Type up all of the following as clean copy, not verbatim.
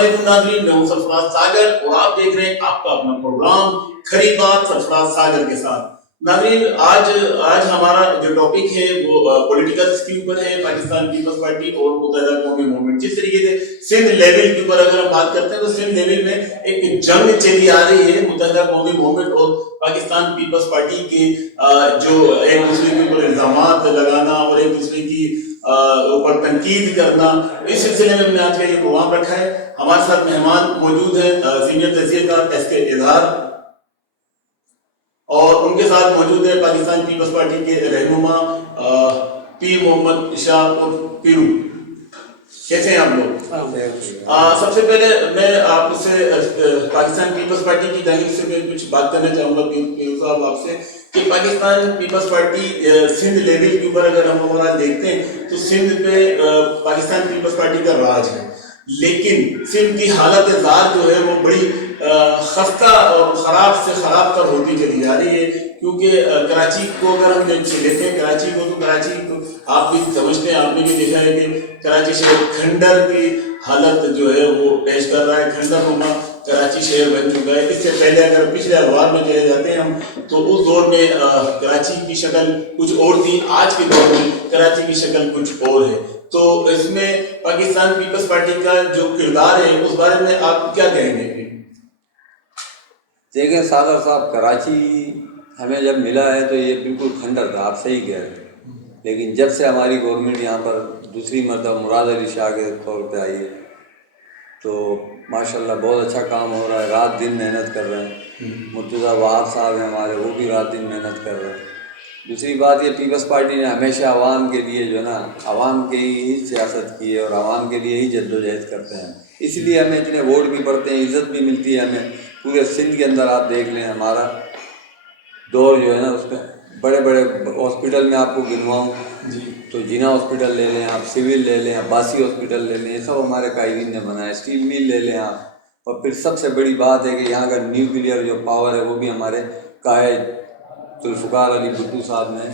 علیکم ناظرین، میں ہوں سرفراز ساگر اور آپ دیکھ رہے ہیں آپ کا اپنا پروگرام کھری بات سرفراز ساگر کے ساتھ۔ ناظرین، آج ہمارا جو ٹاپک ہے وہ پولیٹیکلز کے اوپر ہے، پاکستان پیپلز پارٹی اور متحدہ قومی موومنٹ۔ جس طریقے سے سندھ لیول کے اوپر اگر ہم بات کرتے ہیں تو سندھ لیول میں ایک جنگ چلی آ رہی ہے متحدہ قومی موومنٹ اور پاکستان پیپلز پارٹی کے جو ایک دوسرے کے اوپر الزامات لگانا اور ایک دوسرے کی اوپر تنقید کرنا، اس سلسلے میں ہم نے آج کا یہ پروگرام رکھا ہے۔ ہمارے ساتھ مہمان موجود ہیں سینئر تجزیہ کار ایس کے اظہار، اور ان کے ساتھ موجود ہے پاکستان پیپلز پارٹی کے رہنما پیر محمد شاہ اور پیرو۔ کیسے ہیں آپ لوگ؟ سب سے پہلے میں آپ سے پاکستان پیپلز پارٹی کی جانب سے میں کچھ بات کرنا چاہوں گا پیرو صاحب آپ سے، کہ پاکستان پیپلز پارٹی سندھ لیول کے اوپر اگر ہم اوورال دیکھتے ہیں تو سندھ پہ پاکستان پیپلز پارٹی کا راج ہے، لیکن سندھ کی حالت زار جو ہے وہ بڑی خستہ اور خراب سے خراب تر ہوتی چلی جا رہی ہے، کیونکہ کراچی کو اگر ہم لیتے ہیں کراچی کو آپ بھی سمجھتے ہیں، آپ نے بھی دیکھا ہے کہ کراچی شہر کھنڈر کی حالت جو ہے وہ پیش کر رہا ہے، کھنڈر نما کراچی شہر بن چکا ہے۔ اس سے پہلے اگر پچھلے ادوار میں چلے جاتے ہیں ہم تو اس دور میں کراچی کی شکل کچھ اور تھی، آج کے دور میں کراچی کی شکل کچھ اور ہے۔ تو اس میں پاکستان پیپلز پارٹی کا جو کردار ہے اس بارے میں آپ کیا کہیں گے؟ دیکھیں ساگر صاحب، کراچی ہمیں جب ملا ہے تو یہ بالکل کھنڈر تھا، آپ صحیح کہہ رہے ہیں، لیکن جب سے ہماری گورنمنٹ یہاں پر دوسری مرتبہ مراد علی شاہ کے طور پہ آئی ہے تو ماشاءاللہ بہت اچھا کام ہو رہا ہے، رات دن محنت کر رہے ہیں۔ مرتضیٰ وہاب صاحب ہیں ہمارے، وہ بھی رات دن محنت کر رہے ہیں۔ دوسری بات یہ پیپلز پارٹی نے ہمیشہ عوام کے لیے جو ہے نا، عوام کی ہی سیاست کی ہے اور عوام کے لیے ہی جد و جہد کرتے ہیں، اس لیے ہمیں اتنے ووٹ بھی پڑتے ہیں، عزت بھی ملتی ہے ہمیں۔ پورے سندھ کے اندر آپ دیکھ لیں ہمارا دور جو ہے نا، اس میں بڑے بڑے ہاسپٹل میں آپ کو گنواؤں تو جینا ہاسپٹل لے لیں آپ، سول لے لیں، عباسی ہاسپٹل لے لیں، یہ سب ہمارے قائدین نے بنایا، اسٹیل مل لے لیں آپ، اور پھر سب سے بڑی بات ہے کہ یہاں کا نیوکلیئر جو پاور ہے وہ بھی ہمارے قائد ذوالفقار علی بھٹو صاحب نے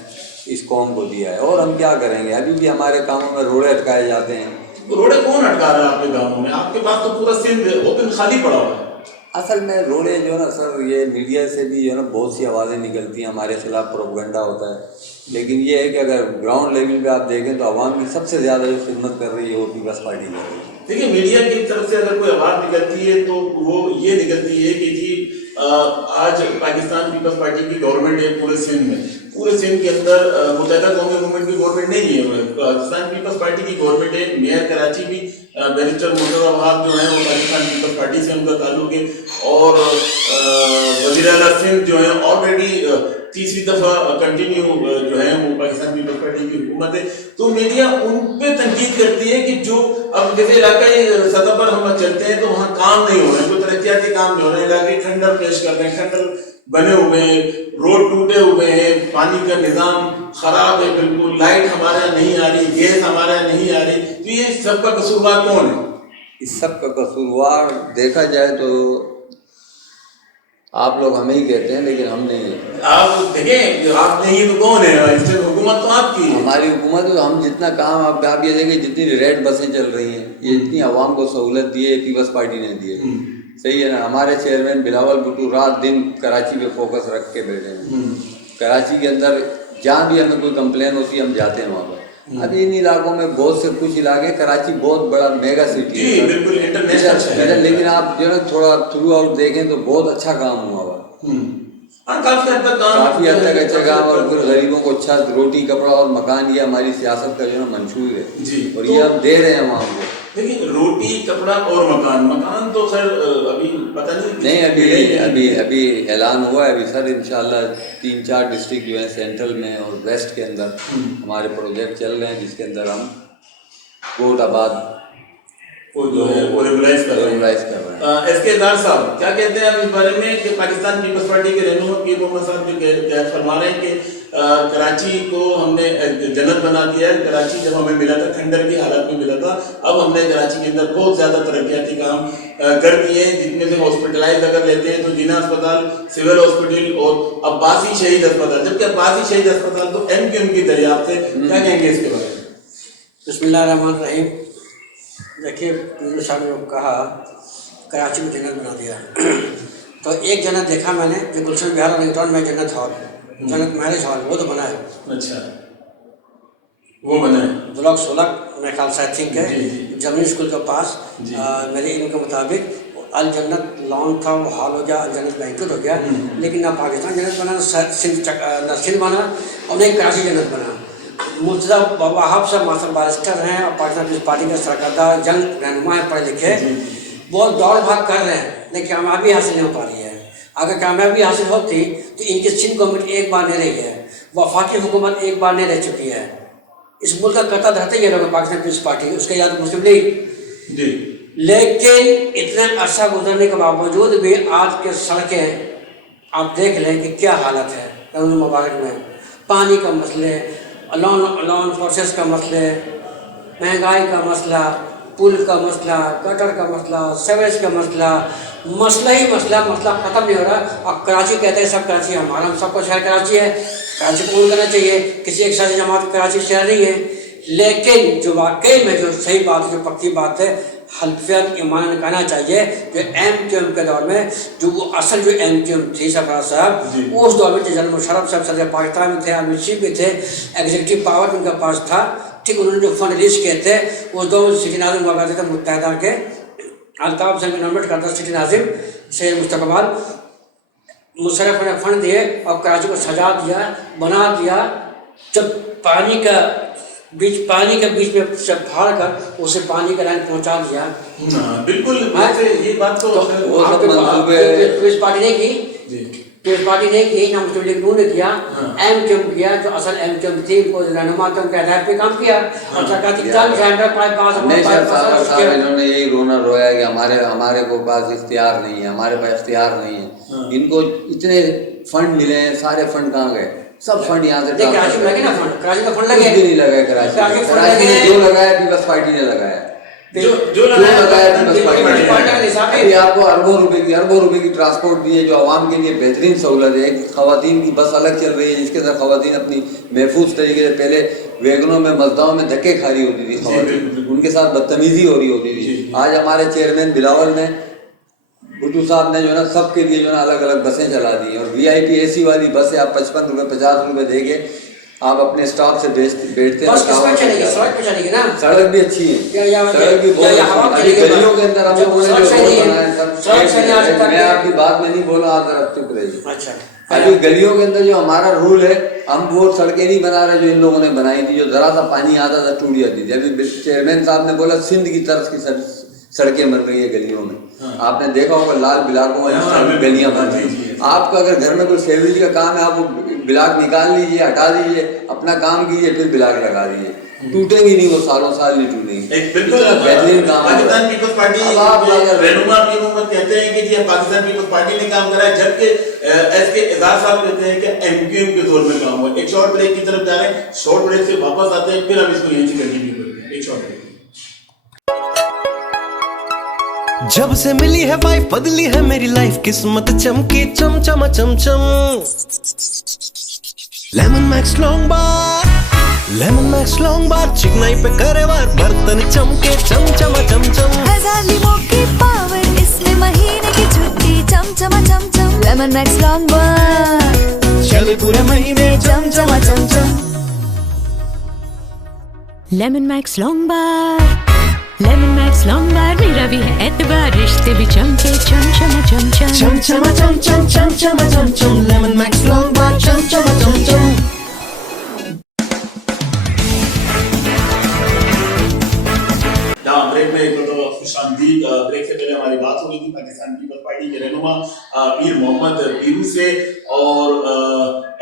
اس قوم کو دیا ہے۔ اور ہم کیا کریں گے، ابھی بھی ہمارے کاموں میں روڑے اٹکائے جاتے ہیں۔ روڑے کون اٹکا رہا ہے آپ کے گاؤں میں؟ آپ کے پاس تو پورا سندھ اوپن خالی پڑا ہوا ہے۔ اصل میں روڑے جو ہے نا سر، یہ میڈیا سے بھی جو ہے نا بہت سی آوازیں نکلتی ہیں، ہمارے خلاف پروپیگنڈا ہوتا ہے، لیکن یہ ہے کہ اگر گراؤنڈ لیول پہ آپ دیکھیں تو عوام کی سب سے زیادہ جو خدمت کر رہی ہے وہ پیپلز پارٹی کر رہی ہے۔ دیکھیں میڈیا کی طرف سے اگر کوئی آواز نکلتی ہے تو وہ یہ نکلتی ہے کہ جی آج پاکستان پیپلز پارٹی کی گورنمنٹ ہے پورے سندھ کے اندر متحدہ قومی موومنٹ کی گورنمنٹ نہیں ہے، پاکستان پیپلز پارٹی کی گورنمنٹ ہے۔ میئر کراچی بھی بیرسٹر مرتضیٰ وہاب جو ہیں وہ پاکستان پیپلز پارٹی سے ان کا تعلق ہے، اور وزیر اعلیٰ سندھ جو ہیں آلریڈی تیسری دفعہ کنٹینیو جو ہے وہ پاکستان پیپلز پارٹی کی حکومت ہے۔ تو میڈیا ان پہ تنقید کرتی ہے کہ جو اب جیسے علاقائی سطح پر ہم چلتے ہیں تو وہاں کام نہیں ہو رہے ہیں، کوئی ترقیاتی کام نہیں ہو رہے ہیں، علاقائی کھنڈر پیش کر رہے ہیں، کھنڈر بنے ہوئے ہیں، روڈ ٹوٹے ہوئے ہیں، پانی کا نظام خراب ہے، بالکل لائٹ ہمارے یہاں نہیں آ رہی، گیس ہمارے یہاں نہیں آ رہی۔ تو یہ سب کا قصوروار کون ہے؟ اس سب کا قصوروار دیکھا جائے تو آپ لوگ ہمیں ہی کہتے ہیں، لیکن ہم نہیں ہیں۔ آپ دیکھیں آپ نہیں تو کون ہے؟ اس سے حکومت تو آپ کی ہے۔ ہماری حکومت، ہم جتنا کام آپ یہ دیکھیں، جتنی ریڈ بسیں چل رہی ہیں یہ اتنی عوام کو سہولت دی ہے پیپلز پارٹی نے دی ہے، صحیح ہے نا۔ ہمارے چیئرمین بلاول بھٹو رات دن کراچی پہ فوکس رکھ کے بیٹھے ہیں، کراچی کے اندر جہاں بھی ہمیں کوئی کمپلین ہوتی ہے ہم جاتے ہیں وہاں پر۔ ابھی ان علاقوں میں بہت سے کچھ علاقے، کراچی بہت بڑا میگا سٹی ہے، بالکل انٹرنیشنل ہے، لیکن آپ جو ہے نا تھوڑا تھرو آؤٹ دیکھیں تو بہت اچھا کام ہوا ہوا، کافی حد تک اچھا کام، اور پھر غریبوں کو اچھا روٹی کپڑا اور مکان، یہ ہماری سیاست کا جو ہے نا منشور ہے، اور یہ ہم دے رہے ہیں عوام کو۔ لیکن روٹی کپڑا اور مکان تو خیر ابھی پتہ نہیں، ابھی اعلان ہوا ہے ابھی سر، انشاءاللہ 3-4 ڈسٹرکٹ جو ہیں سینٹرل میں اور ویسٹ کے اندر ہمارے پروجیکٹ چل رہے ہیں، جس کے اندر ہم کوٹ آباد کو جو ہے وہ ریگولائز کر رہے ہیں۔ ایس کے اظہار صاحب کیا کہتے ہیں آپ اس بارے میں کہ پاکستان پیپلز پارٹی کے رہنما پیر محمد صاحب جو فرما رہے ہیں کہ کراچی کو ہم نے جنت بنا دیا ہے، کراچی جب ہمیں ملا تھا کھنڈر کی حالت میں ملا تھا، اب ہم نے کراچی کے اندر بہت زیادہ ترقیاتی کام کر دیے ہیں، جن میں سے ہاسپٹلائز اگر لیتے ہیں تو جینا اسپتال، سول ہاسپٹل اور عباسی شہید اسپتال، جبکہ عباسی شہید اسپتال تو ایم کیو ایم کی دریافت ہے، کیا کہیں گے اس کے بارے میں؟ بسم اللہ الرحمن الرحیم۔ دیکھیے صاحب نے کہا कराची में जन्नत बना दिया। तो एक जन्नत देखा मैंने जो गुलशन विहार रिंगटोन में जन्नत हॉल, जन्नत मैरिज हॉल, वो तो बना है। अच्छा, वो बना है ब्लॉक 16 मेरे ख्याल से, आई थिंक है, जी, जी। जमीन स्कूल के पास। मेरे इल्म के मुताबिक अल जन्नत लॉन था, वो हॉल हो गया, अल जन्नत बैंकेट हो गया। लेकिन ना पाकिस्तान जन्नत बना, ना सिंध बना, और नहीं कराची जन्नत बना। मुर्तज़ा वहाब साहब मास्टर बारिस्टर हैं और पाकिस्तान पीपल्स पार्टी के सरकर्दा जंग रहनुमा हैं, पढ़े लिखे, बहुत दौड़ भाग कर रहे हैं, लेकिन कामयाबी हासिल नहीं हो पा रही है। अगर कामयाबी हासिल होती तो इनकी सिंध गवर्नमेंट एक बार नहीं रही है, वफाकी हुकूमत एक बार नहीं रह चुकी है। इस मुल्क का करता धरते ही रहोगे पाकिस्तान पीपल्स पार्टी, उसके याद मुस्लिम लीग जी। लेकिन इतना अरसा गुजरने के बावजूद भी आज के सड़कें आप देख लें कि क्या हालत है रमज़ान मुबारक में। पानी का मसले, लॉन फोर्सेस का मसले, महंगाई का मसला, पुल का मसला, गटर का मसला, सेवेज का मसला, मसला ही मसला ख़त्म नहीं हो रहा। और कराची कहते हैं सब कराची हमारा, हम सबको शहर कराची है, कराची कबूल करना चाहिए, किसी एक सारी जमात कराची शहर नहीं है। लेकिन जो वाकई में जो सही बात है, जो पक्की बात है, हल्फियत ईमान कहना चाहिए। जो MQM के दौर में जो वो असल जो MQM थी सरफराज साहब, उस दौर में जनरल मुशर्रफ साहब सदर पाकिस्तान में थे, अमीर चीफ भी थे, एग्जीक्यूटिव पावर उनके पास था, ठीक। उन्होंने जो फंड रिलीज किए थे वो दो सिटी नाजिम हुआ करते थे मुत्तहदा के, अल्ताफ से नॉमिनेट करता सिटी नाजिम से मुस्तकबाल। मुशर्रफ ने फंड दिए और कराची को सजा दिया, बना दिया। जब पानी के बीच में से फाड़ कर उसे पानी का लाइन पहुंचा दिया। बिल्कुल, ये बात तो वो सब मंसूबे पीपल्स पार्टी ने की, पीपल्स पार्टी ने की, ना मुस्लिम लीग ने किया, MQM किया। जो असल MQM थी उनको रहनुमा थे, उनके हदायत पे काम किया। और सरकारी इन्होंने यही रोना रोया कि हमारे को पास इख्तियार नहीं है, हमारे पास इख्तियार नहीं है। इनको इतने फंड मिले हैं, सारे फंड कहाँ गए? सब फंड यहाँ से कराची में लगे ना फंड, कराची का फंड लगे, भी नहीं लगाया कराची में जो लगाया पीपल्स पार्टी ने लगाया, जो लगाया पीपल्स पार्टी ने। आपको अरबों रुपए की ट्रांसपोर्ट दी है, जो आवाम के लिए बेहतरीन सहूलत है। एक खवातीन की बस अलग चल रही है, जिसके अंदर खवातीन अपनी महफूज तरीके से, पहले वैगनों में मजदाओं में धक्के खा रही होती थी खवातीन, उनके साथ बदतमीजी हो रही होती थी। आज हमारे चेयरमैन बिलावल ने, भुट्टो साहब ने जो है ना सबके लिए जो है ना अलग अलग बसें चला दी हैं। और VIP AC वाली बसें आप 55 रुपये 50 रुपये देके आप अपने स्टॉक से बैठते हैं। सड़क भी अच्छी है, सड़क भी बहुत अच्छी है। गलियों के अंदर हम लोगों ने जो रोड बनाया सब, मैं आपकी बात में नहीं बोला, आप जरा चुप रहिए। अच्छा, अभी गलियों के अंदर जो हमारा रूल है, हम वो सड़कें नहीं बना रहे जो इन लोगों ने बनाई थी। जो जरा सा पानी आता था टूट जाती थी। अभी चेयरमैन साहब ने बोला सिंध की तरफ की सड़कें बन रही है गलियों में। आपने देखा होगा लाल बिलाकों में गलियां बन रही है। आपका अगर घर में कोई सेवरेज का काम है, आप वो बिलाक निकाल लीजिए, हटा दीजिए, अपना काम कीजिए, फिर बिलाक लगा दीजिए, टूटेंगी नहीं, वो सालों साल नहीं टूटेंगी। बिल्कुल बेहतरीन काम। पाकिस्तान पीपल्स पार्टी रहनुमा की हुकूमत कहते हैं कि जी पाकिस्तान पीपल्स पार्टी ने काम करा है, जबकि SK एजाज साहब कहते हैं कि MQM के दौर में काम हुआ। एक शॉर्ट ब्रेक की तरफ जा रहे हैं, शॉर्ट ब्रेक से वापस आते हैं, फिर हम इसको यहीं से कंटिन्यू करते हैं। एक शॉर्ट ब्रेक। जब से मिली है वाइफ बदली है मेरी लाइफ, किस्मत चमकी चम चम चम चम। लेमन मैक्स लॉन्ग बार चिकनाई पे करे वार, बर्तन चमके चम चम चम चम। 1000 लीमों की पावर, इसमें महीने की छुट्टी चम चम चम चम। लेमन मैक्स लॉन्ग बार चले पूरे महीने चम चम चम चम। लेमन मैक्स लॉन्ग बार मेरा भी है एतबार, रिश्ते भी चमके चम चम चम चम चम चम चम चम चम चम चम चम। लेमन मैक्स लॉन्ग बार चम चम चम चम। ब्रेक में एक तो खुशामदीद। ब्रेक से पहले हमारी बात हो रही थी पाकिस्तान पीपल्स पार्टी के रहनुमा पीर मोहम्मद पीरू से और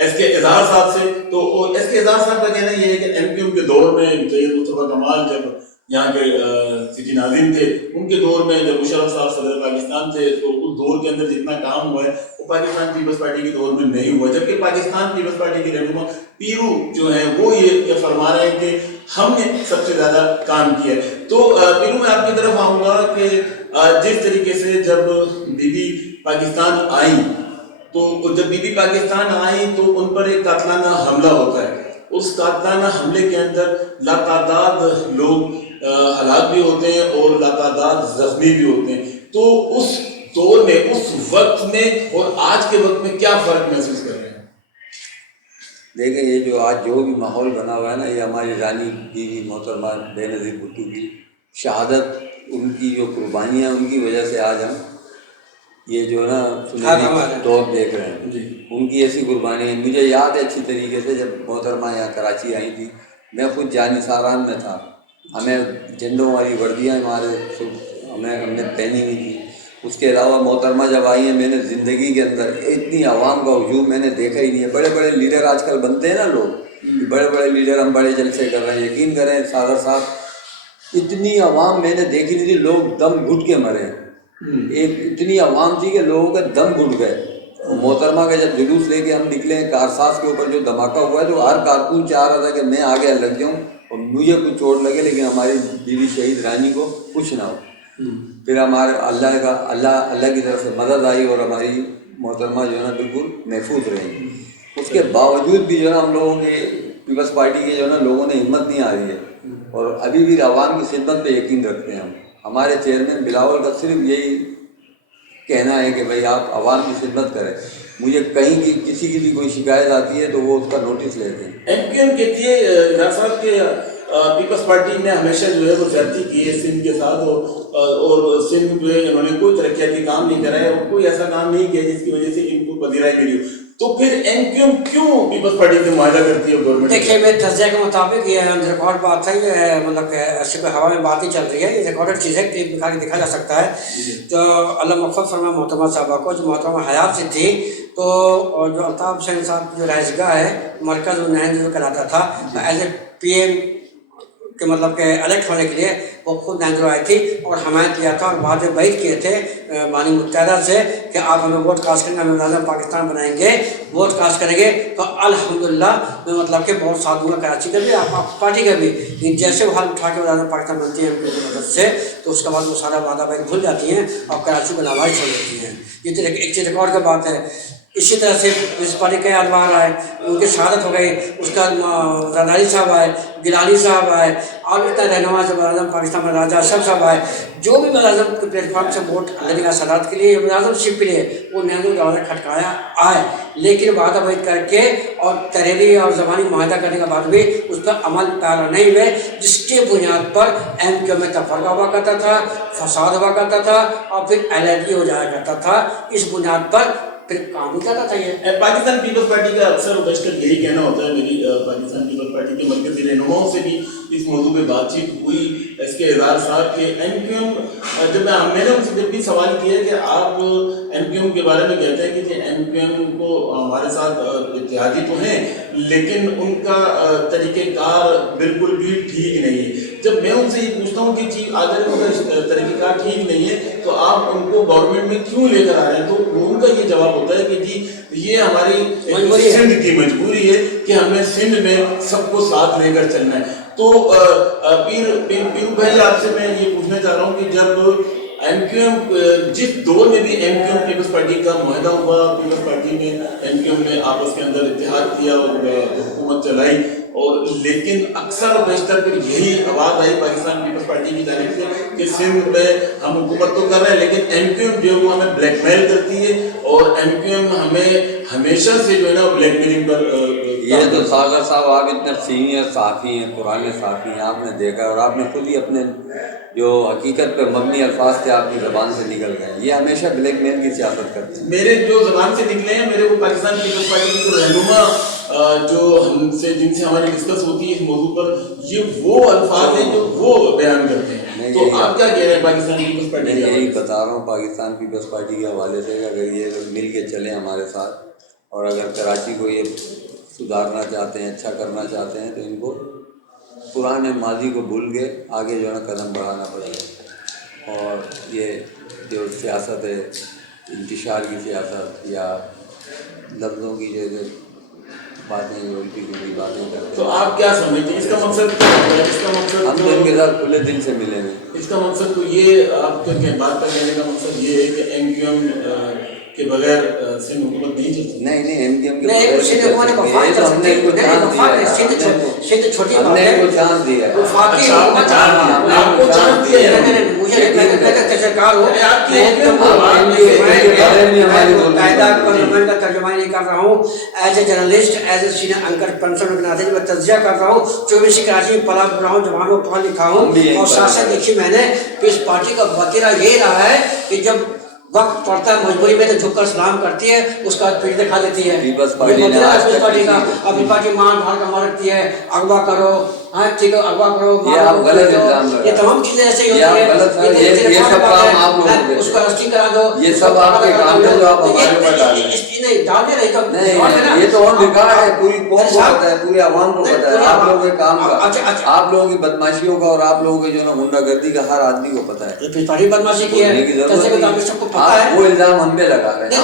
SK एजाज साहब से। तो SK एजाज साहब का कहना ये है कि MQM के दौर में सैयद मुस्तफा कमाल जब यहाँ के सिटी नाज़िम थे, उनके दौर में जब मुशर्रफ साहब सदर पाकिस्तान थे, तो उस दौर के अंदर जितना काम हुआ है वो पाकिस्तान पीपल्स पार्टी के दौर में नहीं हुआ। जबकि पाकिस्तान पीपल्स पार्टी के रहनुमा पीरू जो है वो ये फरमा रहे हैं कि हमने सबसे ज़्यादा काम किया है। तो पीरू मैं आपकी तरफ आऊँगा कि जिस तरीके से जब बीबी पाकिस्तान आई, तो जब बीबी पाकिस्तान आई तो उन पर एक कातलाना हमला होता है। उस कातलाना हमले के अंदर लातादाद लोग हलाक भी होते हैं और लातादाद जख्मी भी होते हैं। تو اس دور میں, اس وقت میں اور آج کے وقت میں کیا فرق محسوس کر رہے ہیں؟ دیکھیں یہ جو آج جو بھی ماحول بنا ہوا ہے نا, یہ ہماری رانی بیوی محترمہ بے نظیر بھٹو کی شہادت, ان کی جو قربانیاں, ان کی وجہ سے آج ہم یہ جو نا سنہری دور دیکھ رہے ہیں. ان کی ایسی قربانی ہے. مجھے یاد ہے اچھی طریقے سے جب محترمہ یہاں کراچی آئی تھی, میں خود جانثاران میں تھا, ہمیں جھنڈوں والی وردیاں ہم نے پہنی ہوئی تھی. اس کے علاوہ محترمہ جب آئی ہیں, میں نے زندگی کے اندر اتنی عوام کا ہجوم میں نے دیکھا ہی نہیں ہے. بڑے بڑے لیڈر آج کل بنتے ہیں نا لوگ, بڑے بڑے لیڈر ہم بڑے جلسے کر رہے ہیں, یقین کریں صادر صاحب, اتنی عوام میں نے دیکھی نہیں تھی. لوگ دم گھٹ کے مرے, ایک اتنی عوام تھی کہ لوگوں کا دم گھٹ گئے. محترمہ کا جب جلوس لے کے ہم نکلے, کارساز کے اوپر جو دھماکہ ہوا ہے تو ہر کارکن چاہ رہا تھا کہ میں آگے لگ جاؤں اور مجھے کچھ چوٹ لگے, لیکن ہماری بیوی شہید رانی کو کچھ نہ ہو. پھر ہمارے اللہ کی طرف سے مدد آئی اور ہماری محترمہ جو ہے نا بالکل محفوظ رہی. اس کے باوجود بھی جو ہے نا ہم لوگوں کے پیپلز پارٹی کے جو ہے نا لوگوں نے ہمت نہیں ہاری ہے, اور ابھی بھی عوام کی خدمت پہ یقین رکھتے ہیں. ہم ہمارے چیئرمین بلاول کا صرف یہی کہنا ہے کہ بھائی آپ عوام کی خدمت کریں. مجھے کہیں کی کسی کی بھی کوئی شکایت آتی ہے تو وہ اس کا نوٹس لیتے ہیں. ایم کیو ایم کہتی ہے صاحب کہ پیپلز پارٹی نے ہمیشہ جو ہے وہ زیادتی کی ہے سندھ کے ساتھ, اور سندھ جو ہے انہوں نے کوئی ترقیاتی کام نہیں کرا ہے, اور کوئی ایسا کام نہیں کیا جس کی وجہ سے ان کو پذیرائی ملی ہو. تو پھر ایم کیو ایم کیوں پیپلز پارٹی سے معاہدہ کرتی ہے گورنمنٹ؟ دیکھیے میرے تجزیے کے مطابق یہ ریکارڈ بات ہے, یہ مطلب کہ ایسی کوئی ہوا میں بات نہیں چل رہی ہے, یہ ریکارڈڈ چیز ہے, ٹیپ نکال کے دیکھا جا سکتا ہے. تو اللہ مغفرت فرمائے محترمہ صاحبہ کو, جو محترمہ حیات سے تھی, تو جو الطاف حسین صاحب کی جو رہائش گاہ ہے مرکز النہن جو کراتا تھا, ایز اے پی ایم کہ مطلب کہ الیکٹ ہونے کے لیے وہ خود نہنگرو آئی تھی اور حمایت کیا تھا, اور بعد میں بعید کیے تھے بانی متحدہ سے کہ آپ ہمیں ووٹ کاسٹ کریں گے, ہمیں اعظم پاکستان بنائیں گے, ووٹ کاسٹ کریں گے. تو الحمدللہ میں مطلب کہ بہت ساتھ دوں گا کراچی کا بھی, آپ پارٹی کا بھی. جیسے وہ حال اٹھا کے اعظم پاکستان بنتی ہے ان کی مدد سے, تو اس کے بعد وہ سارا وعدہ بیگ بھول جاتی ہیں اور کراچی کو لاواز چھوڑ دیتی ہیں. یہ ایک چیز ریکارڈ کا بات ہے. اسی طرح سے پیپلز پارٹی کے ادوار آئے, ان کی شہادت ہو گئی, اس کا زرداری صاحب آئے, گیلانی صاحب آئے, اور اتنا رہنما جب اعظم پاکستان میں راجہ اشرف صاحب آئے, جو بھی اعظم کے پلیٹ فارم سے ووٹ لینے کا صدارت کے لیے اعظم شپ کے لیے وہ نہرو دروازہ کھٹکایا آئے, لیکن وعدہ بیعت کر کے اور تحریری اور زبانی معاہدہ کرنے کے بعد بھی اس پر عمل پیرا نہیں ہوئے, جس کے بنیاد پر ایم کیو میں تفرقہ ہوا کرتا تھا, فساد ہوا کرتا تھا, اور پھر علیحدگی ہو جایا کرتا تھا. اس بنیاد پر پھر کام نہیں کرنا چاہیے. پاکستان پیپلز پارٹی کا اکثر و بیشتر یہی کہنا ہوتا ہے, میری پاکستان پیپلز پارٹی کے مرکزی رہنماؤں سے بھی اس موضوع پہ بات چیت ہوئی, اس کے اظہار صاحب کے ایم کیو ایم, جب میں نے ان سے جب بھی سوال کیا کہ آپ ایم کیو ایم کے بارے میں کہتے ہیں کہ ایم کیو ایم کو ہمارے ساتھ اتحادی تو ہیں لیکن ان کا طریقہ کار بالکل بھی ٹھیک نہیں ہے. جب میں ان سے یہ پوچھتا ہوں کہ جی اگر ان کا طریقہ کار ٹھیک نہیں ہے تو آپ ان کو گورنمنٹ میں کیوں لے کر آ رہے ہیں, تو ان کا یہ جواب ہوتا ہے کہ جی یہ ہماری سندھ کی مجبوری ہے کہ ہمیں سندھ میں سب کو ساتھ لے کر چلنا ہے. تو پیرو بھائی آپ سے میں یہ پوچھنا چاہ رہا ہوں کہ جب ایم کیو ایم جس دور میں بھی M Q M Peoples Party کا معاہدہ ہوا, پیپلز پارٹی میں ایم کیو ایم نے آپس کے اندر اتحاد کیا اور حکومت چلائی, اور لیکن اکثر و بیشتر پھر یہی آواز آئی پاکستان پیپلز پارٹی کی جانب سے کہ سندھ میں ہم حکومت تو کر رہے ہیں لیکن ایم کیو ایم جو ہے وہ ہمیں بلیک میل کرتی ہے, اور ایم کیو ایم ہمیں ہمیشہ سے جو ہے نا بلیک میلنگ پر. یہ تو ساگر صاحب آپ اتنے سینئر صحافی ہیں, پرانے صحافی ہیں, آپ نے دیکھا اور آپ نے خود ہی اپنے جو حقیقت پہ مبنی الفاظ تھے آپ کی زبان سے نکل گئے. یہ ہمیشہ بلیک میل کی سیاست کرتے ہیں. میرے جو زبان سے نکلے ہیں, میرے کو پاکستان پیپلز پارٹی کی جو رہنما جو ہم سے جن سے ہماری ڈسکس ہوتی ہے اس موضوع پر, یہ وہ الفاظ ہیں جو وہ بیان کرتے ہیں. تو آپ کیا کہہ رہے ہیں پاکستان پیپلز پارٹی کے؟ میں یہی بتا رہا ہوں پاکستان پیپلز پارٹی کے حوالے سے کہ اگر یہ لوگ مل کے چلیں ہمارے ساتھ, اور اگر کراچی کو یہ سدھارنا چاہتے ہیں, اچھا کرنا چاہتے ہیں, تو ان کو پرانے ماضی کو بھول کے آگے جو ہے نا قدم بڑھانا پڑے گا. اور یہ جو سیاست ہے, انتشار کی سیاست یا لفظوں کی جیسے باتیں الٹی پھیری باتیں کرتے ہیں, تو آپ کیا سمجھتے ہیں اس کا مقصد کیا ہے؟ اس کا مقصد ہم تو ان کے ساتھ کھلے دل سے ملے ہیں. اس کا مقصد تو یہ آپ کے بات کا کہنے کا مقصد یہ ہے کہ ایم کیو ایم کے بغیر سندھ حکومت نہیں چل سکتی. نہیں ایم کیو ایم کے نہیں, سندھ حکومت کو فائدہ ہم نے کو چانس دیا ہے. سندھ چھوٹی بات ہے, ہم نے کو چانس دیا ہے. وفاقی اچھا, حکومت آپ کو چانس دیا ہے. مجھے तजरकार हूँ, आपकी पार्लियामेंट का तर्जुमा नहीं कर रहा हूँ। As a journalist, as a senior anchor person के नाते मैं तजिया कर रहा हूँ। 24 कराची में पला रहा हूँ, जवानों पढ़ा लिखा हूँ। और साथ साथ देखिए मैंने इस पार्टी का वतीरा यही रहा है कि जब वक्त पड़ता है मजबूरी में तो झुककर सलाम करती है, उसका पीठ दिखा देती है। पीपल्स पार्टी ने पार्टी का अपनी पार्टी मान भार का मारती है, अगवा करो, हाँ ठीक है अगवा करो, ये आप गलत इल्जाम लगा, ये तमाम चीजें ऐसे ही ये होती आप है। गलत है, ये सब काम आप लोग करते हैं। उसको अरेस्टिंग करा दो, ये सब आपके काम है जो आप हमारे ऊपर डाल रहे हैं। नहीं डालते नहीं तो नहीं, ये तो और बेकार है, पूरी कौम को पता है, पूरी आवाम को पता है, आप लोगों के काम का, आप लोगों की बदमाशियों का और आप लोगों के जो ना गुंडागर्दी का हर आदमी को पता है। फिर पार्टी बदमाशी की है, सबको पता है। वो इल्जाम हम पे लगा रहे हैं।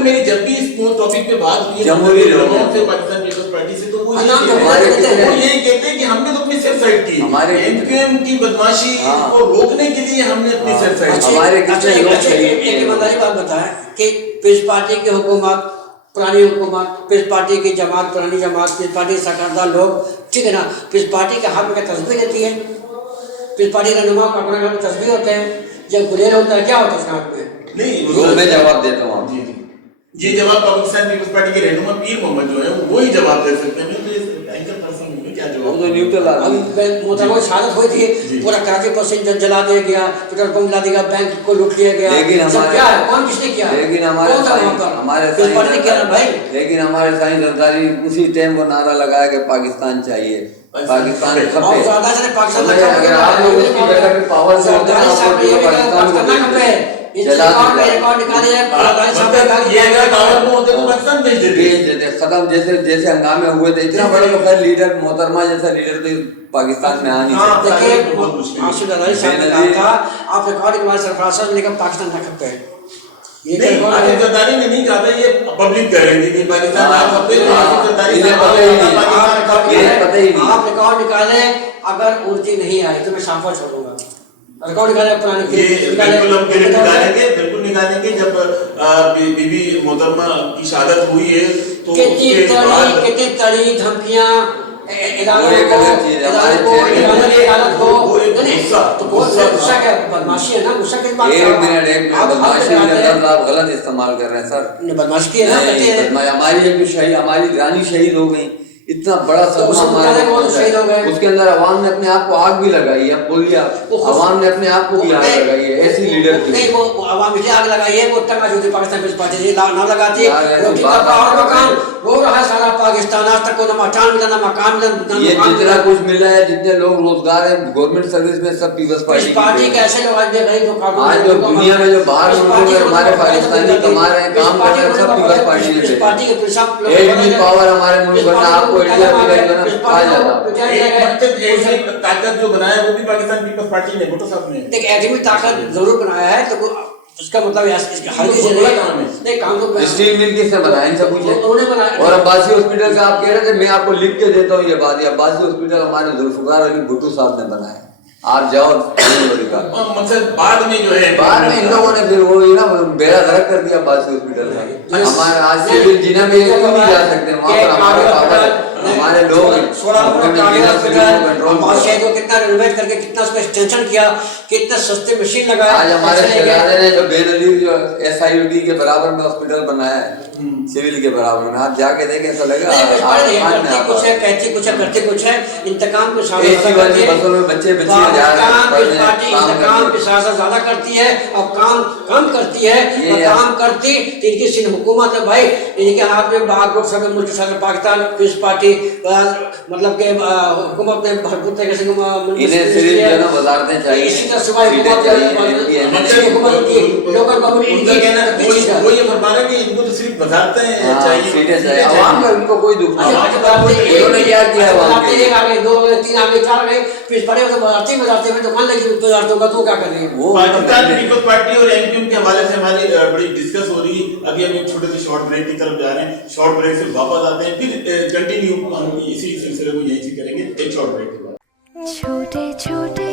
मेरी जब भी इस टॉपिक पे बात हुई जमहूरी लोगों से पाकिस्तान पीपल्स पार्टी से, तो वो हमारे यही कहते हैं कि हमने तो अपनी सेल्फ साइड की, हमारे एमक्यूएम की बदमाशी को रोकने के लिए हमने अपनी सेल्फ साइड की। हमारे कितने लोग एक ईमानदारी बात बताएं कि पीस पार्टी की हुकूमत, पुरानी हुकूमत, पीस पार्टी की जमात, पुरानी जमात, पीस पार्टी के सरकारदार लोग, ठीक है ना, पीस पार्टी के हाथ में क्या तस्बीह देती है? पीस पार्टी का नुमा का अपना तस्बीह होते हैं, जब गुलेल होता है क्या होता है उसके हाथ में? नहीं, मैं जवाब देता हूँ। जी जी, ये जवाब पाकिस्तान पीपल्स पार्टी के रहनुमा पीर मोहम्मद जो है वो ही जवाब दे सकते हैं। मैं तो एंकर पर्सन हूँ, क्या जवाब? तो न्यूट्रल मोहतरमा शहादत हुई थी, पूरा कराची पर जला दिया गया, पेट्रोल पंप जला दिया, बैंक को लूट लिया गया। लेकिन हमारे क्या है, कौन किसने किया? लेकिन हमारे लेकिन हमारे साईं जरदारी उसी टाइम वो नारा लगाया कि पाकिस्तान चाहिए, पाकिस्तान खपे। अगर आप लोग उसकी जगह पे पावर से होते हैं, आप लोग पाकिस्तान को खत्म, जैसे हंगामे हुए थे, इतना बड़ा तो खैर लीडर, मोहतरमा जैसा लीडर तो पाकिस्तान में आ नहीं सकता। आप रिकॉर्ड हमारे सरफराज साहब ने कहा पाकिस्तान ना खपे, नहीं, आसिफ जरदारी ने नहीं कहा था, ये पब्लिक कह रही थी कि पाकिस्तान ना खपे, तो आसिफ जरदारी ने पता ही नहीं। आप रिकॉर्ड निकाले, अगर उल्टी नहीं आई तो मैं शाफा छोड़ूंगा। रिकॉर्ड निकाले पुराने बिल्कुल निकालेंगे। जब बीबी मोहतरमा की शहादत हुई है तो कितनी तड़ी धमकियां बदमाशी है ना, गुस्सा किस बात का? एक मिनट आप गलत इस्तेमाल कर रहे हैं सर। बदमाशी की है ना, हमारी रानी शहीद हो गई, इतना बड़ा सदमा हमारा, उसके अंदर अवाम ने अपने आप को आग भी लगाई है। बोलिए अवाम ने अपने आप को भी आग लगाई है, ऐसी लीडर की नहीं, वो अवाम इसलिए आग लगाई है, वो तक जो पाकिस्तान पीपल्स पार्टी ना लगाती है, रोटी का पावर मकान वो रहा सारा पाकिस्तान, आज तक को ना मकान मिला, ना मकान मिला। ये जितना कुछ मिला है, जितने लोग रोजगार है गवर्नमेंट सर्विस में, सब पीपल्स पार्टी के ऐसे लोग आज आज जो दुनिया में जो बाहर हमारे पाकिस्तानी कमा रहे हैं, काम कर रहे हैं, सब पीपल्स पार्टी ने। एक भी पावर हमारे मुल्क में आपको ताकत जो बनाया वो भी पाकिस्तान पीपल्स पार्टी ने, भुट्टो साहब ने। देखिए एटमी ताकत जरूर बनाया है, तो उसका मतलब काम तो स्टील मिल किसने बनाया, इनसे पूछे। उन्होंने बनाया। और अब्बासी हॉस्पिटल का आप कह रहे थे, मैं आपको लिख के देता हूँ ये बात, अब्बासी हॉस्पिटल हमारे जुल्फकार अली भुट्टो साहब ने बनाया। आप जाओ मतलब बाद में जो है, बाद में इन लोगों ने फिर वो ना बेड़ा गर्क कर दिया अब्बासी हॉस्पिटल का। हमारे आज से जिना में क्यों नहीं जा सकते, वहाँ पर हमारे लोग कितना रिनोवेट करके कितना उसको एक्सटेंशन किया, कितना सस्ते मशीन लगाया। आज हमारे शहजादे ने जो बेनजीर जो SIUD के बराबर में हॉस्पिटल बनाया है, सिविल के बराबर में, आप जाके देखें ऐसा लगा कुछ है, कहती कुछ है, करते कुछ है। इंतकाम के साथ बसों में बच्चे इंतकाम के साथ ज्यादा करती है और काम कम करती है। काम करती तो इनकी सिंध हुकूमत है भाई, इनके हाथ में बाग लोग सब मुल्क सदर पाकिस्तान पीस पार्टी मतलब के हुकूमत ने भरपूर तरीके से इन्हें सिर्फ जो ना वजारतें चाहिए, इसी तरह सिवाय हुकूमत लोकल गवर्नमेंट वो ये फरमा रहे हैं कि इनको तो सिर्फ वजारतें चाहिए, आवाम का उनको कोई दुख नहीं। उन्होंने क्या किया, एक आगे, दो आगे, तीन आगे, चार आगे, फिर पड़े बजाते में दुकान लगी बजाते तो क्या कर रही है वो। पाकिस्तान पीपल्स पार्टी और एमक्यूएम के हवाले से हमारी बड़ी डिस्कस हो रही है। अभी हम एक छोटे से शॉर्ट ब्रेक की तरफ जा रहे हैं, शॉर्ट ब्रेक से वापस आते हैं, फिर कंटिन्यू हम इसी सिलसिले को यहीं से करेंगे, एक शॉर्ट ब्रेक के बाद। छोटे छोटे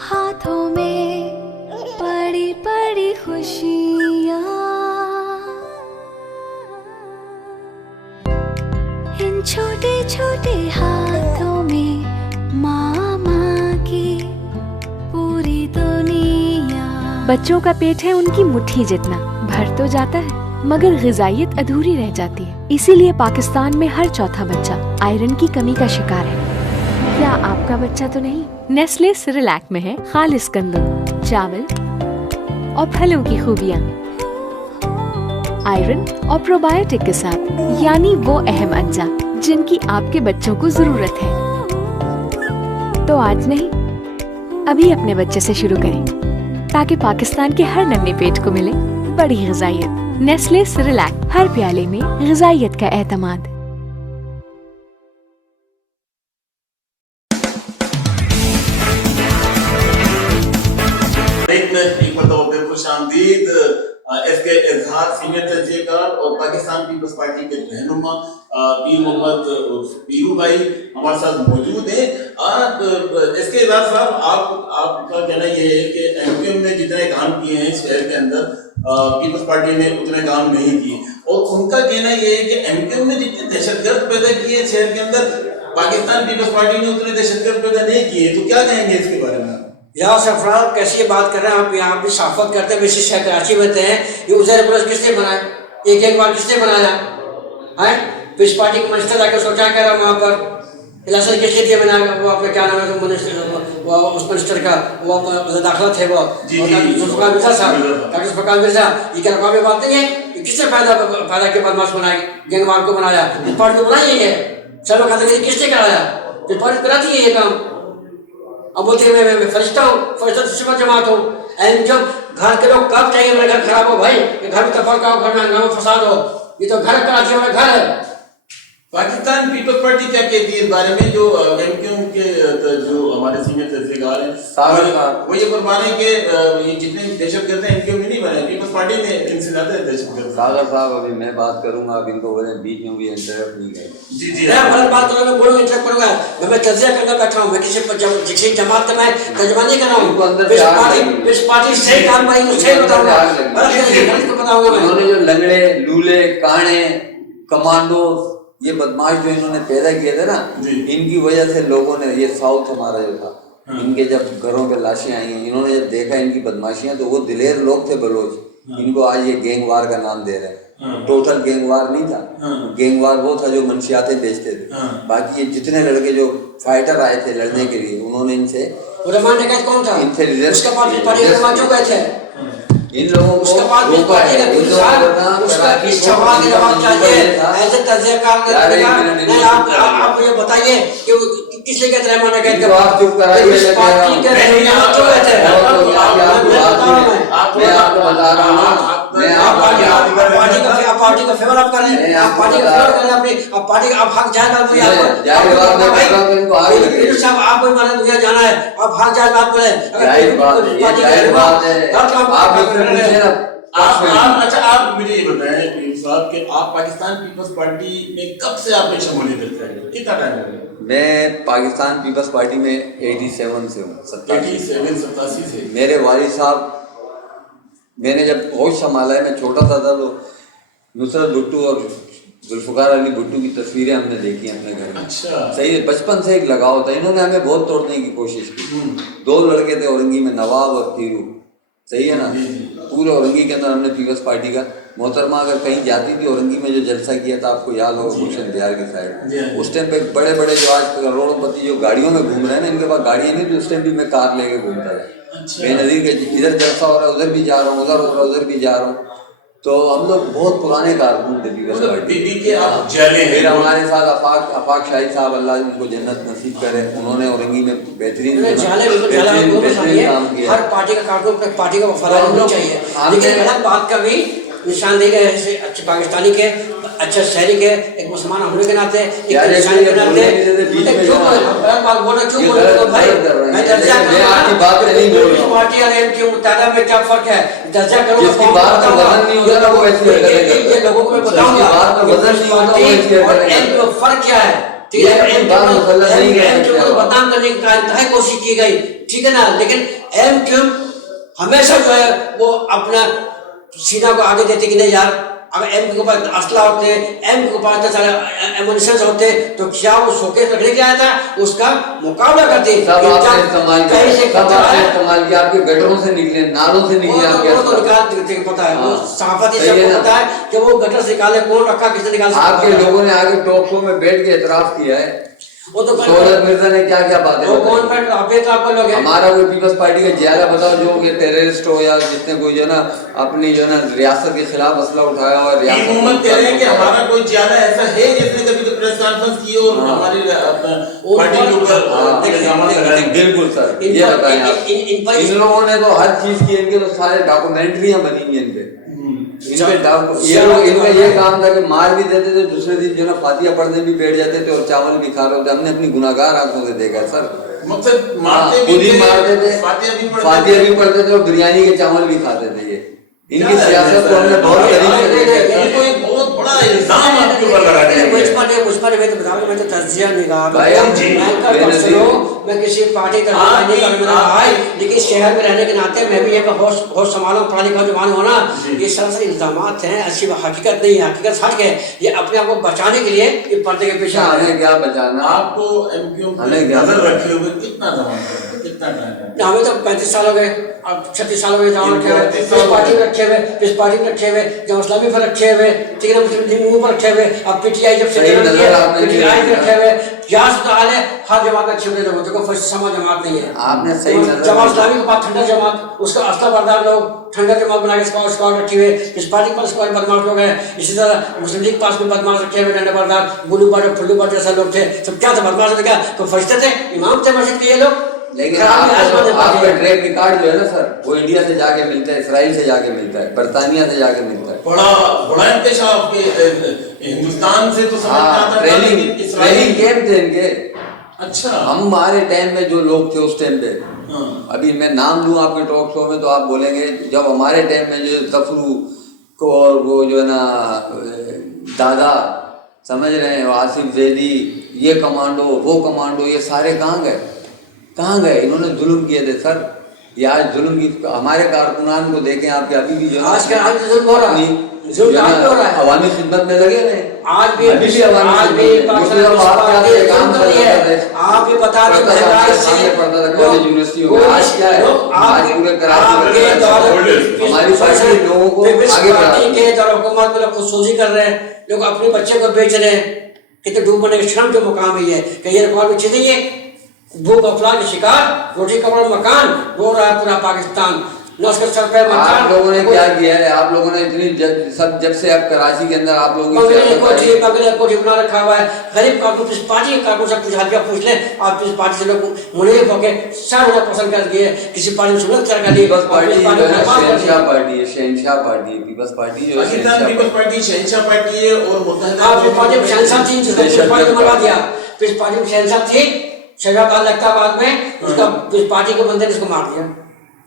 हाथों में बड़ी बड़ी खुशियाँ, इन छोटे छोटे हाथों में मामा की बच्चों का पेट है उनकी मुट्ठी जितना, भर तो जाता है मगर ग़िज़ाइयत अधूरी रह जाती है। इसीलिए पाकिस्तान में हर चौथा बच्चा आयरन की कमी का शिकार है। क्या आपका बच्चा तो नहीं? नेस्ले सेरेलैक में है खालिस गंदम, चावल और फलों की खूबियाँ, आयरन और प्रोबायोटिक के साथ, यानी वो अहम अज्जा जिनकी आपके बच्चों को जरूरत है। तो आज नहीं, अभी अपने बच्चे से शुरू करें ताकि पाकिस्तान के हर नन्हे पेट को मिले बड़ी ग़िज़ाइयत। नेस्ले सेरेलैक, हर प्याले में ग़िज़ाइयत का एतमाद। एक मतलब खुशामदीद इसके इजहार सीनियर तजज़ियाकार और पाकिस्तान पीपल्स पार्टी के रहनुमा पीर मोहम्मद पीरू भाई हमारे साथ मौजूद हैं। इसके इजहार साहब, आपका कहना ये है कि एमक्यूएम ने जितने काम किए हैं शहर के अंदर पीपल्स पार्टी ने उतने काम नहीं किए, और उनका कहना ये है कि एमक्यूएम ने जितने दहशतगर्द पैदा किए शहर के अंदर, पाकिस्तान पीपल्स पार्टी ने उतने दहशतगर्द पैदा नहीं किए। तो क्या कहेंगे इसके बारे में? या सरफराज, कैसी बात कर रहे हैं आप? यहाँ भी साफत करते हैं, वैसे शहर कराची में हैं। ये उज़ैर पुलिस किसने बनाया? एक बार किसने बनाया है? पीस पार्टी के मिनिस्टर आकर सोचा कह रहा वहाँ पर इलासन किसने दिया बनाया? वो अपने क्या नाम है वो उस मिनिस्टर का वो दाखिला थे वो जुल्फ़िकार मिर्ज़ा साहब, डॉक्टर जुल्फ़िकार मिर्ज़ा। ये क्या रकबा बात नहीं है? किसने पैदा के बदमाश बनाया, गैंगवार को बनाया? पीस पार्टी को बनाई है। चलो कहते किसने कराया? पीस पार्टी कराती है ये काम। अब बोलते हैं मैं फरिश्ता हूँ, फरिश्ता तो सिमत जमात हूँ। जब घर के लोग कब चाहिए मेरा घर खराब हो भाई, घर में तफरका हो, घर में हंगामा फसाद हो, ये तो घर कराची में घर है। पाकिस्तान पीपल्स पार्टी क्या कहती है इस बारे में? जो एमक्यूएम के जो हमारे सीनियर तजज़ियाकार हैं वो ये फरमान है कि ये जितने दहशतगर्द हैं एमक्यूएम ने नहीं बनाए, पीपल्स पार्टी ने इनसे ज्यादा दहशतगर्द। सागर साहब, अभी मैं बात करूंगा, आप इनको बोले बीच में भी इंटरप्ट नहीं करें। जी मैं गलत बात करूंगा, बोलूंगा इंटरप्ट करूंगा। मैं तज्ज़िया करने बैठा हूँ, मैं किसी जमात में तर्जुमानी कर रहा हूँ। इस पार्टी से काम भाई उससे बताऊंगा, गलत को बताऊंगा मैं। उन्होंने जो लंगड़े, लूले, काणे, कमांडो, ये बदमाश जो इन्होंने पैदा किए थे ना, इनकी वजह से लोगों ने, ये साउथ हमारा जो था, इनके जब घरों पे लाशें आई हैं, इन्होंने जब देखा इनकी बदमाशियां, तो वो दिलेर लोग थे बलोच, इनको आज ये गैंगवार का नाम दे रहे हैं। टोटल गैंगवार नहीं था, गैंगवार वो था जो मंशियातें बेचते थे। बाकी ये जितने लड़के जो फाइटर आए थे लड़ने के लिए, उन्होंने इनसे कौन था? उसका पार्टी थे इन लोगों को उसके बाद उसका इस सवाल का जवाब चाहिए ऐसे तज़्ज़ियाकार नहीं। आप ये बताइए कि किसने कहते हैं माना कहते हैं आप चुप कराइए, इस पार्टी के रहनुमा क्यों कहते हैं? मैं आपको बता रहा हूँ, मैं आप पार्टी का फेवर आप कर रहे हैं, आप पार्टी का फेवर कर रहे हैं, अपनी आप पार्टी का आप हक जायदाद मुझे साहब आप कोई माना मुझे जाना है, आप हक जायदाद बोले अच्छा आप मुझे ये बताएं साहब कि आप पाकिस्तान पीपल्स पार्टी में कब से आपने शमूलियत रखा है? कितना टाइम हो गया? मैं पाकिस्तान पीपल्स पार्टी में 87 से हूँ, 87 से। मेरे वालिद साहब, मैंने जब होश संभाला है, मैं छोटा सा था, तो नुसरत भुट्टो और जुल्फ़िकार अली भुट्टो की तस्वीरें हमने देखी अपने घर में। अच्छा, सही है, बचपन से एक लगाव था। इन्होंने हमें बहुत तोड़ने की कोशिश की। दो लड़के थे औरंगी में, नवाब और पीरू, सही है ना। पूरे औरंगी के अंदर हमने पीपल्स पार्टी का, मोहतरमा अगर कहीं जाती थी औरंगी में जो जलसा किया था, आपको याद होगा, गुलशन बिहार के साइड, उस टाइम पे बड़े बड़े जो आज करोड़पति जो गाड़ियों में घूम रहे हैं ना, इनके पास गाड़ियाँ नहीं थी, उस टाइम भी मैं कार लेके घूमता था। बेनज़ीर के इधर जलसा हो रहा है, उधर भी जा रहा हूँ, उधर हो रहा है, उधर भी जा रहा हूँ। तो हम लोग बहुत पुराने कारकुन थे पीपल्स पार्टी के। फिर हमारे साथ अफाक शाही साहब, अल्लाह उनको जन्नत नसीब करे, उन्होंने औरंगी में बेहतरीन काम किया। हर पार्टी का कारकुन अपने पार्टी का वफादार होना चाहिए, लेकिन गलत बात का भी निशानदेही है। अच्छे पाकिस्तानी के, अच्छा शहरी के, एक मुसलमान होने के नाते, एक निशानी के नाते क्यों बात बोल रहे? क्यों बोल रहे हो भाई? मैं दर्जा पार्टी और एमक्यू मुतादा में क्या फर्क है? दर्जा करो, जिसकी बात का वजन नहीं होता ना वो ऐसी ये लोगों को मैं बताऊंगा और एमक्यू फर्क क्या है। ठीक है, एमक्यू को बदनाम करने की इंतहाई कोशिश की गई, ठीक है ना, लेकिन एमक्यू हमेशा जो है वो अपना सीना को आगे देते कि नहीं यार अगर एम के पास असला होते, एम के पास इतने सारे एमुनिशंस होते, तो क्या वो शोकेस रखने के आया था? उसका मुकाबला करते। सब आपने इस्तेमाल किया, आपके गटरों से निकले, नालों से निकले, आपके वो तो निकाल पता है, वो सहाफती सबको पता है कि वो गटर से निकाले, कौन रखा, किसने निकाला। आपके लोगों ने आगे टॉक शो में बैठ के एतराफ किया है। वो तो शौकत मिर्जा ने क्या क्या बातें बताई। हमारा कोई पीपल्स पार्टी का जियादा बताओ जो कि टेररिस्ट हो या जिसने कोई जो ना अपनी जो ना रियासत के खिलाफ असला उठाया और मोहम्मद कह रहे हैं कि हमारा कोई ज्यादा ऐसा है जिसने कभी प्रेस कॉन्फ्रेंस की और हमारी पार्टी के ऊपर इल्जाम लगाए। बिल्कुल सर, ये बताएं आप, इन लोगों ने तो हर चीज की, इनके तो सारे डॉक्यूमेंट्रियां बनी हैं इन पे। ये लोग, इनका ये काम था कि मार भी देते थे, दूसरे दिन जो ना फातिया पढ़ने भी बैठ जाते थे और चावल भी खा रहे थे। हमने अपनी गुनाहगार आंखों से देखा सर, मकसद खुद ही मारते थे, फातिया भी पढ़ते थे और बिरयानी के चावल भी खाते थे। ये इनकी सियासत को हमने बहुत करीब से देखा है। इनको एक बहुत बड़ा इल्जाम आपके ऊपर लगा दिया है। मैं तो बता रहा हूं, मैं तो तज्जिया निगाह मैं किसी पार्टी का भाई, लेकिन शहर में रहने के नाते मैं भी एक होश संभालूं, पढ़ा लिखा जवान होना, ये सरासर इल्जामात हैं, अच्छी हकीकत नहीं है, हकीकत सच है। ये अपने आप को बचाने के लिए ये पर्दे के पीछे हमें क्या बचाना, आपको एमक्यू नजर रखे हुए कितना जमाना, कितना टाइम? हमें तो 35 साल हो गए, अब 36 साल हो गए जवान रखे हुए, इस पार्टी में रखे हुए, इस पार्टी में रखे हुए, जब इस्लामी पर रखे हुए, ठीक है, मुस्लिम लीग मुंह पर रखे हुए, अब पीटीआई जब से पीटीआई पे रखे हुए, यहाँ से तो हाल है हर जमात में अच्छे लोग होते, कोई फर्स्ट समा जमात नहीं है। आपने सही जमात इस्लामी के पास ठंडा जमात, उसका अस्ता बरदार लोग ठंडा जमात बना के स्क्वाड रखे हुए, इस पार्टी पर स्क्वाड बदमाश लोग हैं। इसी तरह मुस्लिम लीग पास में बदमाश रखे हुए, ठंडा बरदार, बुलू पार्टी, फुल्लू पार्टी जैसा लोग थे। सब क्या था, बदमाश थे क्या? तो फरिश्ते थे, इमाम थे मस्जिद के ये लोग। लेकिन आपका ट्रैक रिकॉर्ड जो है ना सर, वो इंडिया से जाके मिलता है, इसराइल से जाके मिलता है, बरतानिया से जाके मिलता है। बड़ा इंतशाफ के हिंदुस्तान से तो समझ में आता था, ट्रेनिंग कैंप थे इनके। अच्छा, हमारे टाइम में जो लोग थे उस टाइम पे, अभी मैं नाम लूँ आपके टॉक शो में तो आप बोलेंगे, जब हमारे टाइम में जो तफरू को और वो जो है ना दादा, समझ रहे हैं, आसिफ जैदी, ये कमांडो, वो कमांडो, ये सारे कहाँ गए? कहाँ गए? इन्होंने जुल्म किए थे सर। ये आज जुल्म की, हमारे कारकुनान को देखें आपके, अभी भी जो आज जुल्म हो रहा है, अवामी खिदमत में लगे हैं, आज भी आप ये बता रहे यूनिवर्सिटियों में आज क्या है, आज पूरे हमारी पार्टी लोगों को आगे हुकूमत में खुदसूजी कर रहे हैं, लोग अपने बच्चे को बेच रहे हैं। कितने डूबने के श्रम के मुकाम है कि ये रिकॉर्ड में चीजें, ये भूख अफला के शिकार, रोटी कपड़ा मकान रो रहा है पूरा पाकिस्तान। आप लोगों ने क्या किया है? आप लोगों ने इतनी जब से आप कराची के अंदर आप लोगों को बना रखा हुआ है। गरीब कारकुन इस पार्टी के कारकुन से पूछ ले, आप इस पार्टी से लोग मुनीफ होके सब उन्हें पसंद कर दिए, किसी पार्टी में सुनत कर दी। पीपल्स पार्टी शहनशाह पार्टी है, शहनशाह पार्टी है पीपल्स पार्टी, जो पीपल्स पार्टी शहनशाह पार्टी है। और मुत्तहिदा पार्टी में शहनशाह थी, जिसको पार्टी मरवा दिया, फिर पार्टी में शहनशाह थी, शहजाद लगता बाद में उसका पार्टी के बंदे ने इसको मार दिया।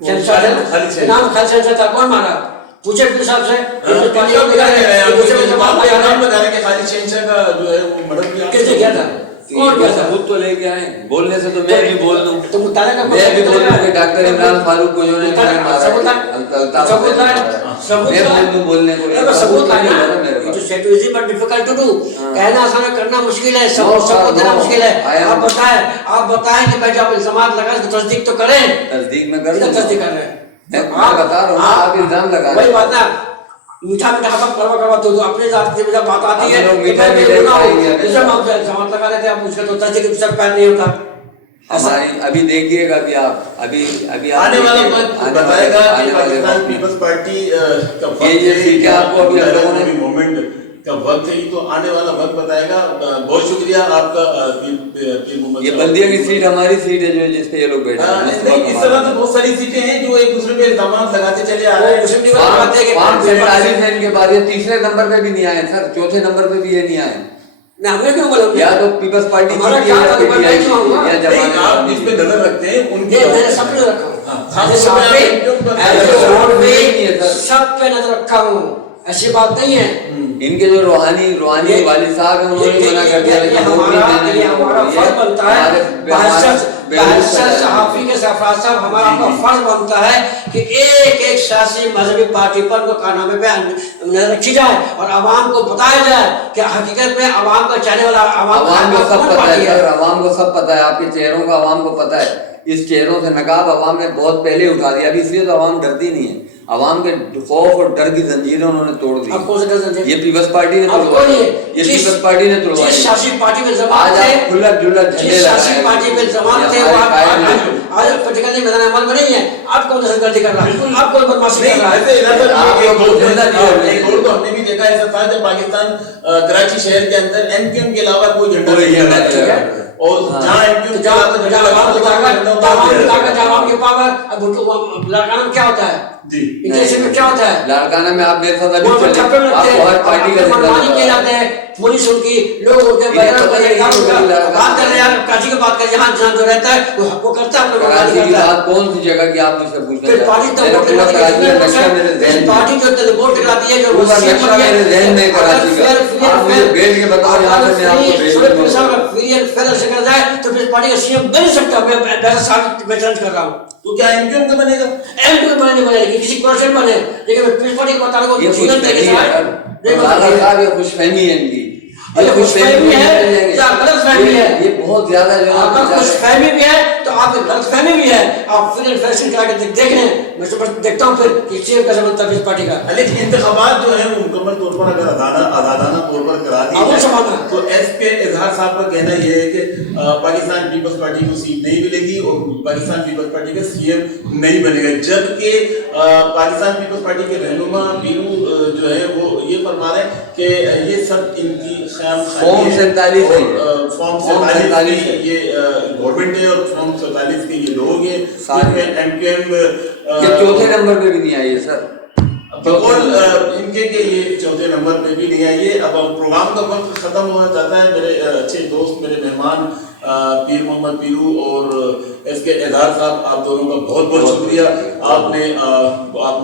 नाम खालिद था, कौन मारा? पूछे फिर साहब से, किसने किया था? कौन किया था? खुद तो लेके आए, बोलने से तो मैं भी बोल दूं, तो मैं भी बोल दूं कि डॉक्टर इमरान फारूक को जो है बोलने को सबूत लाना, डिफिकल्ट टू डू, कहना आसान है, करना मुश्किल है, सबूत देना मुश्किल है। आप बताएं कि भाई जब इल्जाम लगा तो तस्दीक तो करें। तस्दीक में कर तस्दीक कर रहे हैं, मैं बता रहा हूँ, आप इल्जाम लगा वही बात ना, मीठा करवा तो अपने जात की जब बात आती है मीठा समाज लगा लेते हैं, उसका तो तस्दीक पैर नहीं होता। हमारी अभी देखिएगा, अभी आप अभी आने वाला वक्त बताएगा कि पाकिस्तान पीपल्स पार्टी का ये सीटें आपको अभी लोगों ने मूवमेंट का वक्त है, तो आने वाला वक्त बताएगा। बहुत शुक्रिया आपका। ये बल्दिया की सीट हमारी सीट है, जो जिस पे ये लोग बैठे हैं। इस तरह से बहुत सारी सीटें हैं जो एक दूसरे पे इल्जाम लगाते चले आ रहे हैं। इनके बाद ये तीसरे नंबर पे भी नहीं आए सर, चौथे नंबर पे भी ये नहीं आए। हमें क्यों बोला? या तो पीपल्स पार्टी आप जिस पे नजर रखते हैं उनके सब पे सब पे नजर रखा हूँ, ऐसी बात नहीं है। इनके जो रूहानी वाली साहब है, उन्होंने मना कर दिया कि हमारा फर्ज बनता है बादशाह सहाफी के सरफराज साहब, हमारा आपका फर्ज बनता है कि एक एक सियासी मजहबी पार्टी पर को कारनामे पे नजर रखी जाए और आवाम को बताया जाए कि हकीकत में आवाम का चाहने वाला आवाम को सब पता है सर, आवाम को सब पता है, आपके चेहरों का आवाम को पता है। इस चेहरों से नकाब आवाम ने बहुत पहले उठा दिया, अभी इसलिए तो आवाम डरती नहीं है। आवाम के खौफ और डर की जंजीरें उन्होंने तोड़ दी। ये पीपल्स पार्टी ने तोड़वाई, ये पीपल्स पार्टी ने तोड़वाई। जिस सियासी पार्टी में जमात थे, खुला जुला झंडे सियासी पार्टी में जमात थे, वो आज पटिकली मैदान अमल में नहीं है। आप कौन दहशतगर्दी कर रहा है, आप कौन बदमाशी कर रहा है? एक और तो हमने भी देखा ऐसा था जब पाकिस्तान कराची शहर के अंदर एमक्यूएम के अलावा कोई झंडा नहीं है, और जहाँ एमक्यूएम के पावर लड़काना में क्या होता है जी, में क्या होता है? लाड़काना में आप मेरे साथ अभी चले, आप पार्टी का मनमानी किए जाते हैं, पुलिस उनकी लोग उनके बात कर रहे हैं, काशी की बात कर, जहाँ जहाँ जो रहता है वो करता है। कराची की बात कौन सी जगह की आप मुझसे पूछना चाहते पार्टी हैं? पार्टी जो वोट टिकलाती है, जो नक्शा मेरे ध्यान में कराची का, आप मुझे बैठ के बताओ यहाँ से मैं आपको कर जाए तो फिर पार्टी का सीएम बन सकता है। मैं 10 साल में चैलेंज कर रहा हूँ, तो क्या एमक्यूएम का बनेगा? एमक्यूएम बने लेकिन किसी कोर्शन बने, लेकिन पीपल्स पार्टी को बता ये खुशफहमी है इनकी, खुशफहमी है या गलतफहमी है? ये बहुत ज्यादा जो आपका खुशफहमी भी है तो आपकी गलतफहमी भी है। आप फिर फैशन करा के देख लें, मैं तो देखता हूँ फिर कि चीफ कैसे बनता है इस पार्टी का। लेकिन इंतखाबात जो है वो मुकम्मल तौर पर अगर आजादाना तौर पर करा दी जाए तो एसके इजहार साहब का कहना ये है कि पाकिस्तान पीपल्स पार्टी को सीट नहीं मिलेगी और पाकिस्तान पीपल्स पार्टी का सीएम नहीं बनेगा, जबकि पाकिस्तान पीपल्स पार्टी के रहनुमा पीरू जो है वो ये फरमा रहे हैं कि ये सब इनकी फॉर्म 47 है, फॉर्म 47 ये गवर्नमेंट है और फॉर्म 47 के ये लोग हैं, एमक्यूएम ये चौथे नंबर पे भी नहीं आई है सर। बिल्कुल इनके के ये चौथे नंबर पे भी नहीं आई है। अब प्रोग्राम का वक्त खत्म होना चाहता है। मेरे अच्छे दोस्त, मेरे मेहमान पीर मोहम्मद पीरू और एसके इजहार साहब, आप दोनों का बहुत बहुत शुक्रिया। आपने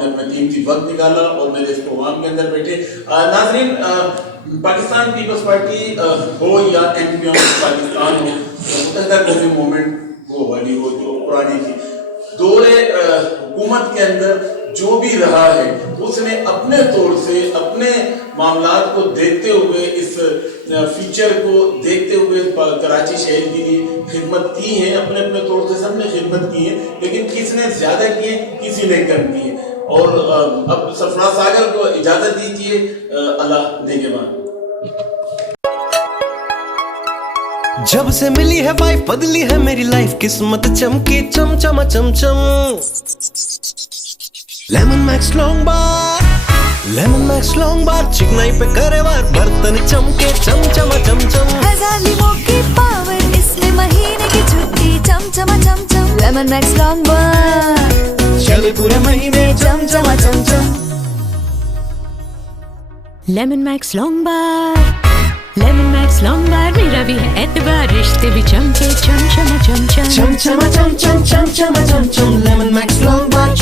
अपना कीमती वक्त निकाला और मेरे इस प्रोग्राम के अंदर बैठे। नाज़रीन, पाकिस्तान पीपल्स पार्टी हो या एमक्यूएम पाकिस्तान हो, मुत्तहिदा कौमी मूवमेंट हो वाली हो जो पुरानी थी, दौरे हुकूमत के अंदर जो भी रहा है उसने अपने तौर से अपने मामलात को देखते हुए, इस फीचर को देखते हुए कराची शहर के लिए खिदमत की है। अपने अपने तौर से सबने खिदमत की है, लेकिन किसने ज्यादा की है, किसी ने कम की है। और अब सरफराज सागर को इजाजत दीजिए, अल्लाह नेगेबान। जब से मिली है वाइफ बदली है मेरी लाइफ, किस्मत चमकी चमचमा चमचम। लेमन मैक्स लॉन्ग बार, लेमन मैक्स लॉन्ग बार, चिकनाई पे करे वार, बर्तन चमके चमचमा चमचम। 1000 लीमों की पावर, इसमें महीने की छुट्टी चमचमा चमचम। लेमन मैक्स लॉन्ग बार, चले पूरे महीने चमचमा चमचम। लेमन मैक्स लॉन्ग बार, लेमन मैक्स लॉन्ग बार, मेरा भी है एतबार, रिश्ते भी चमके चमचमा चमचम। चमचमा चमचम चमचमा चमचम। लेमन मैक्स लॉन्ग बार।